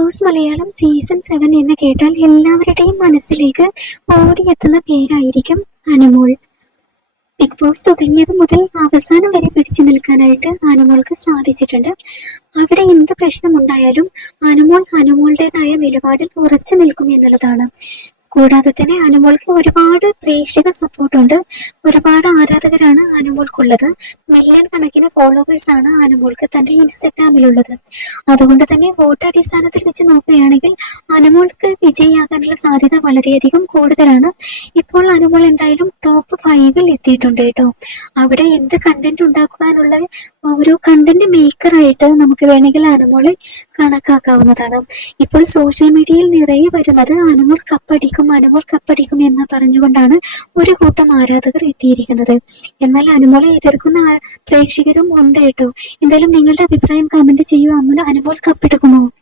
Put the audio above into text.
Boss Malayalam season seven എന്ന് കേട്ടാൽ എല്ലാവരുടെയും മനസ്സിലേക്ക് ഓടിയെത്തുന്ന പേരായിരിക്കും അനുമോൾ. ബിഗ് ബോസ് തുടങ്ങിയത് മുതൽ അവസാനം വരെ പിടിച്ചു നിൽക്കാനായിട്ട് അനുമോൾക്ക് സാധിച്ചിട്ടുണ്ട്. അവിടെ എന്ത് പ്രശ്നമുണ്ടായാലും അനുമോൾ അനുമോളുടേതായ നിലപാടിൽ ഉറച്ചു നിൽക്കും എന്നുള്ളതാണ്. കൂടാതെ തന്നെ അനുമോൾക്ക് ഒരുപാട് പ്രേക്ഷക സപ്പോർട്ടുണ്ട് ഒരുപാട് ആരാധകരാണ് അനുമോൾക്കുള്ളത്. മില്യൺ കണക്കിന് ഫോളോവേഴ്സ് ആണ് അനുമോൾക്ക് തന്റെ ഇൻസ്റ്റഗ്രാമിലുള്ളത്. അതുകൊണ്ട് തന്നെ വോട്ട് അടിസ്ഥാനത്തിൽ വെച്ച് നോക്കുകയാണെങ്കിൽ അനുമോൾക്ക് വിജയിയാകാനുള്ള സാധ്യത വളരെയധികം കൂടുതലാണ്. ഇപ്പോൾ അനുമോൾ എന്തായാലും ടോപ്പ് ഫൈവിൽ എത്തിയിട്ടുണ്ട് കേട്ടോ. അവിടെ എന്ത് കണ്ടന്റ് ഉണ്ടാക്കാനുള്ള ഒരു കണ്ടന്റ് മേക്കർ ആയിട്ട് നമുക്ക് വേണമെങ്കിൽ അനുമോളെ കണക്കാക്കാവുന്നതാണ്. ഇപ്പോൾ സോഷ്യൽ മീഡിയയിൽ നിറയെ വരുന്നത് അനുമോൾ കപ്പടിക്കും. അനുമോൾ കപ്പടിക്കും എന്ന് പറഞ്ഞുകൊണ്ടാണ് ഒരു കൂട്ടം ആരാധകർ എത്തിയിരിക്കുന്നത്. എന്നാൽ അനുമോളെ എതിർക്കുന്ന പ്രേക്ഷകരും ഉണ്ട് കേട്ടോ. എന്തായാലും നിങ്ങളുടെ അഭിപ്രായം കമന്റ് ചെയ്യൂ അമ്മ അനുമോൾ കപ്പെടുക്കുമോ?